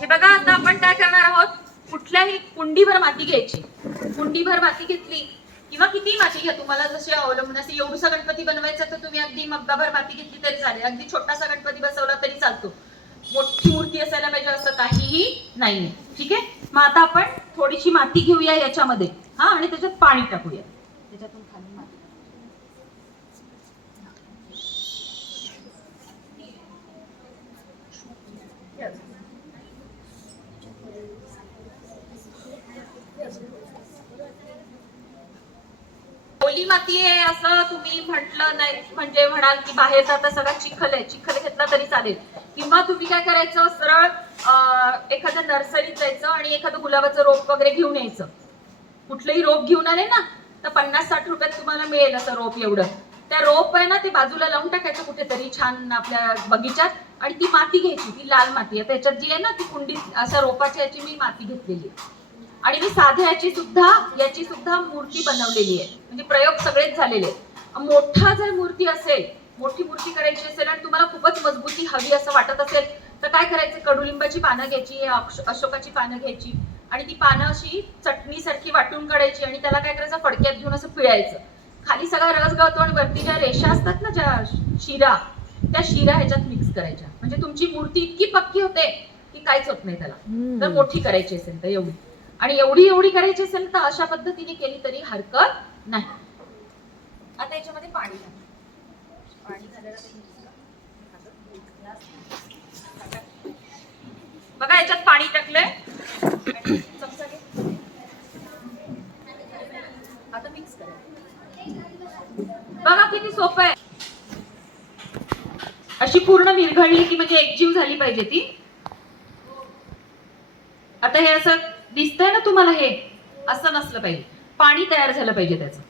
हे बघा, आता आपण काय करणार आहोत, कुठल्याही कुंडीभर माती घ्यायची. कुंडीभर माती घेतली किंवा किती माती घ्या, तुम्हाला जसे अवलंबून असे. एवढसा गणपती बनवायचा तर तुम्ही अगदी मग्गाभर माती घेतली तरी चालेल. अगदी छोटासा गणपती बसवला तरी चालतो. मोठी मूर्ती असायला पाहिजे असं काहीही नाहीये. ठीक आहे. मग आता आपण थोडीशी माती घेऊया याच्यामध्ये, हा, आणि त्याच्यात पाणी टाकूया. त्याच्यातून खाली माती. ओली माती आहे असं तुम्ही म्हटलं नाही, म्हणजे म्हणाल की बाहेर आता सगळा चिखल आहे, चिखल घेतला तरी चालेल. किंवा तुम्ही काय करायचं, सरळ एखाद्या नर्सरीत जायचं आणि एखादं गुलाबाचं रोप वगैरे घेऊन यायचं. कुठलंही रोप घेऊन आले ना तर 50-60 रुपयात तुम्हाला मिळेल असं रोप. एवढं त्या रोप आहे ना ते बाजूला लावून टाकायचं कुठेतरी छान आपल्या बगीचात, आणि ती माती घ्यायची, ती लाल माती आहे त्याच्यात जी आहे ना, ती कुंडी अशा रोपाची याची मी माती घेतलेली आहे. आणि मी साध्या याची सुद्धा मूर्ती बनवलेली आहे. म्हणजे प्रयोग सगळेच झालेले आहेत. मोठा जर मूर्ती असेल, मोठी मूर्ती करायची असेल आणि तुम्हाला खूपच मजबूती हवी असं वाटत असेल तर काय करायचं, कडुलिंबाची पानं घ्यायची, अशोकाची पानं घ्यायची आणि ती पानं अशी चटणीसारखी वाटून काढायची आणि त्याला काय करायचं, फडक्यात घेऊन असं पिळायचं. खाली सगळा रस गळतो आणि वरती ज्या रेषा असतात ना, ज्या शिरा, त्या शिरा ह्याच्यात मिक्स करायच्या. म्हणजे तुमची मूर्ती इतकी पक्की होते की काहीच होत नाही त्याला. तर मोठी करायची असेल तर एवढी, आणि एवढी करायची असेल तर अशा पद्धतीने केली तरी हरकत नाही. आता याच्यामध्ये पाणी बघा, याच्यात पाणी टाकलंय. आता मिक्स करा. बघा किती सोपं आहे. अशी पूर्ण विरघळली की म्हणजे एकजीव झाली पाहिजे ती. आता हे असं दिसतंय ना तुम्हाला, हे असं नसलं पाहिजे, पाणी तयार झालं पाहिजे त्याचं.